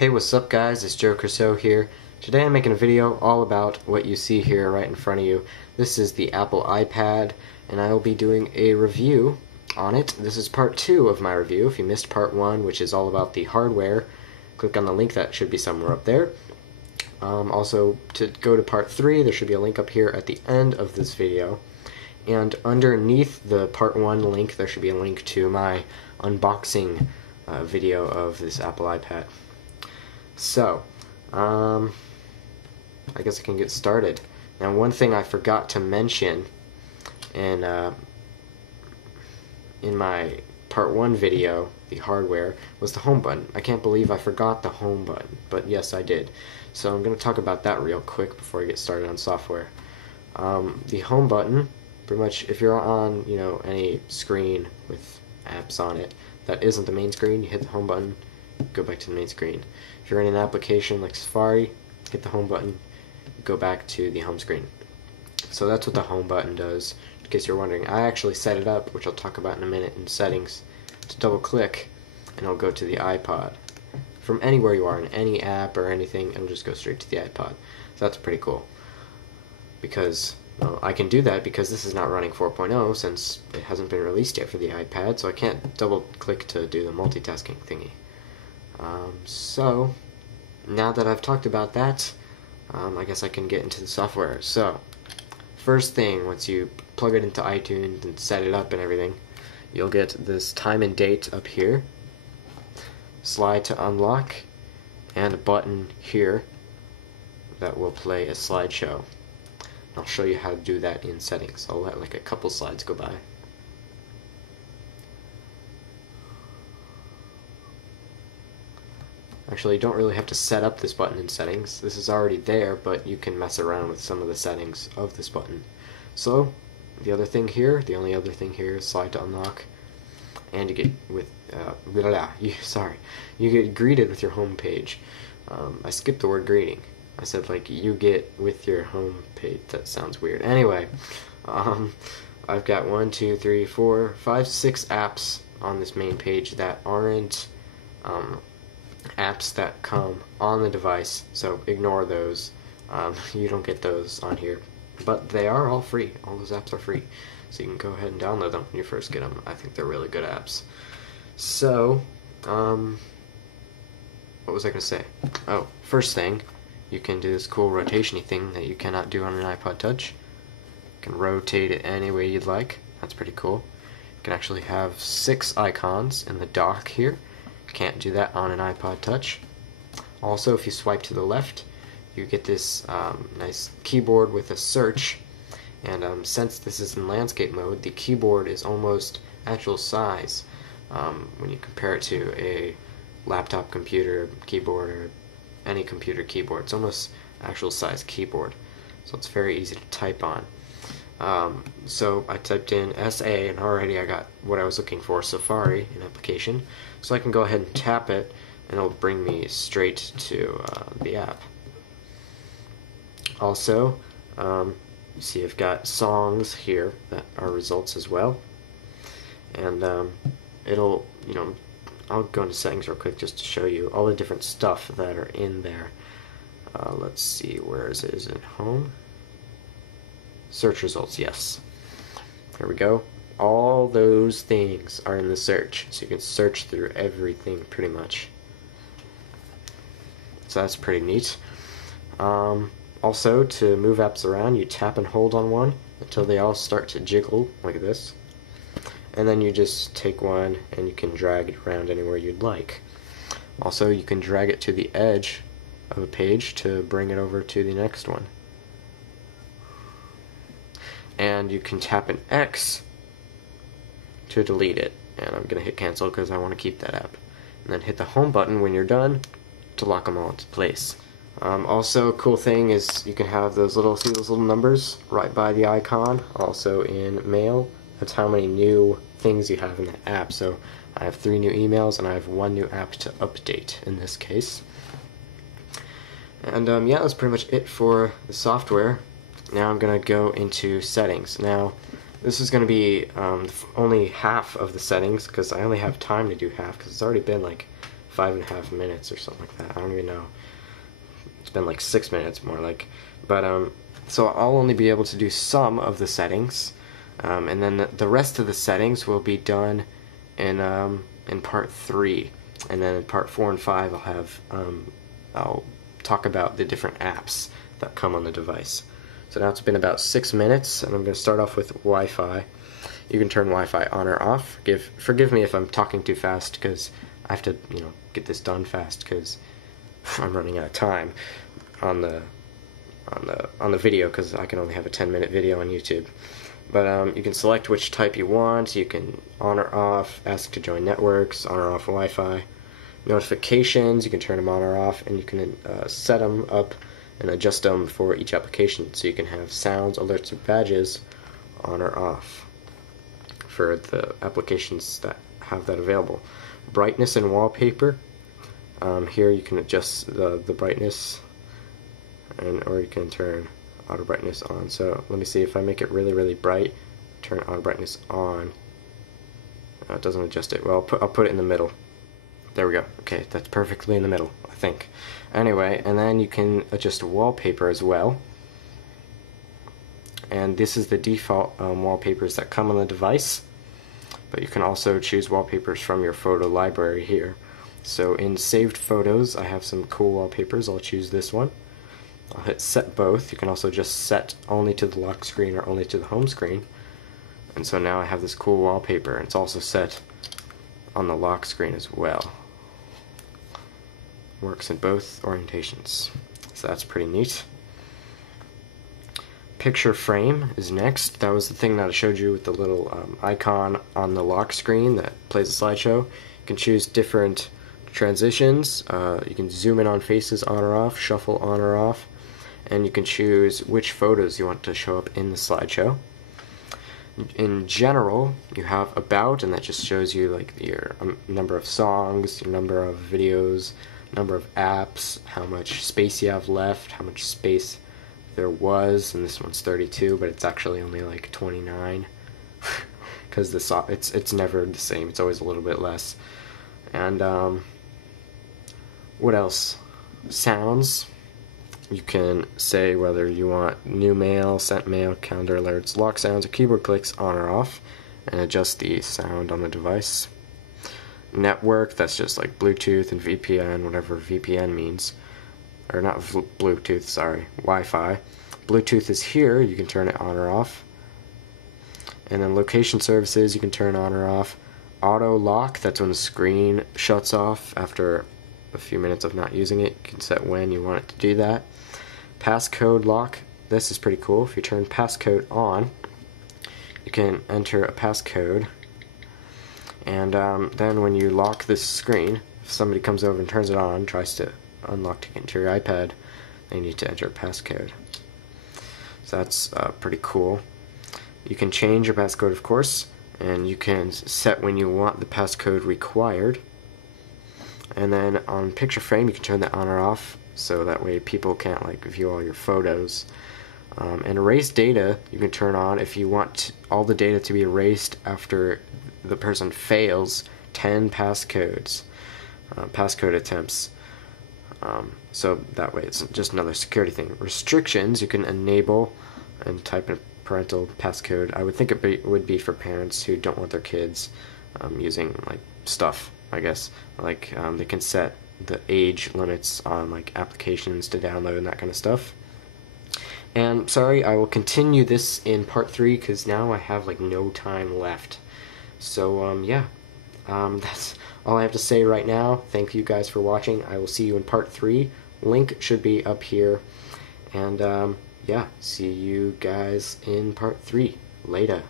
Hey, what's up guys, it's Joe Cruso here. Today I'm making a video all about what you see here right in front of you. This is the Apple iPad, and I will be doing a review on it. This is part 2 of my review. If you missed part 1, which is all about the hardware, click on the link that should be somewhere up there. Also, to go to part 3, there should be a link up here at the end of this video. And underneath the part 1 link, there should be a link to my unboxing video of this Apple iPad. So, I guess I can get started. Now, one thing I forgot to mention in my part 1 video, the hardware, was the home button. I can't believe I forgot the home button, but yes, I did. So I'm going to talk about that real quick before I get started on software. The home button, pretty much, if you're on, any screen with apps on it that isn't the main screen, you hit the home button, go back to the main screen. If you're in an application like Safari, hit the home button, go back to the home screen. So that's what the home button does, in case you're wondering. I actually set it up, which I'll talk about in a minute, in settings, to double click and it'll go to the iPod. From anywhere you are, in any app or anything, it'll just go straight to the iPod. So that's pretty cool. Because, well, I can do that because this is not running 4.0 since it hasn't been released yet for the iPad, so I can't double click to do the multitasking thingy. So, now that I've talked about that, I guess I can get into the software. So, first thing, once you plug it into iTunes and set it up and everything, you'll get this time and date up here, slide to unlock, and a button here that will play a slideshow. I'll show you how to do that in settings. I'll let like a couple slides go by. Actually, you don't really have to set up this button in settings. This is already there, but you can mess around with some of the settings of this button. So, the only other thing here is slide to unlock, and you get you get greeted with your home page. I skipped the word greeting. I said like you get with your home page. That sounds weird. Anyway, I've got 1, 2, 3, 4, 5, 6 apps on this main page that aren't apps that come on the device, so ignore those. You don't get those on here, but they are all free. All those apps are free, so you can go ahead and download them when you first get them. I think they're really good apps. So, what was I going to say? Oh, first thing, you can do this cool rotation-y thing that you cannot do on an iPod Touch. You can rotate it any way you'd like. That's pretty cool. You can actually have 6 icons in the dock here. Can't do that on an iPod Touch. Also, if you swipe to the left, you get this nice keyboard with a search, and since this is in landscape mode, the keyboard is almost actual size when you compare it to a laptop computer keyboard or any computer keyboard. It's almost actual size keyboard, so it's very easy to type on. So I typed in SA, and already I got what I was looking for, Safari, an application. So I can go ahead and tap it, and it'll bring me straight to the app. Also, you see I've got songs here that are results as well. And it'll, I'll go into settings real quick just to show you all the different stuff that are in there. Let's see, where is it? Is it home? Search results, yes. There we go. All those things are in the search, so you can search through everything pretty much. So that's pretty neat. Also, to move apps around, you tap and hold on one until they all start to jiggle like this. And then you just take one and you can drag it around anywhere you'd like. Also, you can drag it to the edge of a page to bring it over to the next one. And you can tap an X to delete it, and I'm going to hit cancel because I want to keep that app. And then hit the home button when you're done to lock them all into place. Also, a cool thing is you can have those those little numbers right by the icon. Also in Mail, that's how many new things you have in that app. So I have 3 new emails and I have 1 new app to update in this case. And yeah, that's pretty much it for the software. Now I'm going to go into settings. Now, this is going to be only half of the settings, because I only have time to do half, because it's already been like 5.5 minutes or something like that. I don't even know. It's been like 6 minutes more like. But so I'll only be able to do some of the settings, and then the rest of the settings will be done in part 3, and then in part 4 and 5 I'll talk about the different apps that come on the device. So now it's been about 6 minutes, and I'm going to start off with Wi-Fi. You can turn Wi-Fi on or off. Forgive me if I'm talking too fast, because I have to, get this done fast, because I'm running out of time on the video, because I can only have a 10-minute video on YouTube. But you can select which type you want. You can on or off, ask to join networks, on or off Wi-Fi. Notifications, you can turn them on or off, and you can set them up and adjust them for each application. So you can have sounds, alerts, and badges on or off for the applications that have that available. Brightness and wallpaper. Here you can adjust the brightness, or you can turn auto brightness on. So let me see, if I make it really, really bright, turn auto brightness on. It doesn't adjust it. Well, I'll put it in the middle. There we go. Okay, that's perfectly in the middle, I think. Anyway, and then you can adjust wallpaper as well. And this is the default wallpapers that come on the device. But you can also choose wallpapers from your photo library here. So in saved photos, I have some cool wallpapers. I'll choose this one. I'll hit set both. You can also just set only to the lock screen or only to the home screen. And so now I have this cool wallpaper, and it's also set on the lock screen as well. Works in both orientations. So that's pretty neat. Picture frame is next. That was the thing that I showed you with the little icon on the lock screen that plays a slideshow. You can choose different transitions. You can zoom in on faces on or off, shuffle on or off, and you can choose which photos you want to show up in the slideshow. In general, you have about, and that just shows you like your number of songs, your number of videos, number of apps, how much space you have left, how much space there was, and this one's 32, but it's actually only like 29 because it's never the same. It's always a little bit less. And what else? Sounds. You can say whether you want new mail, sent mail, calendar alerts, lock sounds, or keyboard clicks on or off, and adjust the sound on the device. Network, that's just like Bluetooth and VPN, whatever VPN means. Or not Bluetooth, sorry, Wi-Fi. Bluetooth is here, you can turn it on or off. And then location services, you can turn on or off. Auto lock, that's when the screen shuts off after a few minutes of not using it. You can set when you want it to do that. Passcode lock, this is pretty cool. If you turn passcode on, you can enter a passcode, and then when you lock this screen, if somebody comes over and turns it on, tries to unlock to get into your iPad, they need to enter a passcode. So that's pretty cool. You can change your passcode, of course, and you can set when you want the passcode required. And then on picture frame, you can turn that on or off, so that way people can't like view all your photos. And erase data, you can turn on if you want all the data to be erased after the person fails 10 passcodes, passcode attempts. So that way it's just another security thing. Restrictions, you can enable and type in parental passcode. I would think it would be for parents who don't want their kids using like stuff, I guess. Like they can set the age limits on like applications to download and that kind of stuff. And sorry, I will continue this in part 3 because now I have like no time left. So yeah, that's all I have to say right now. Thank you guys for watching. I will see you in part 3. Link should be up here. And yeah, see you guys in part 3. Later.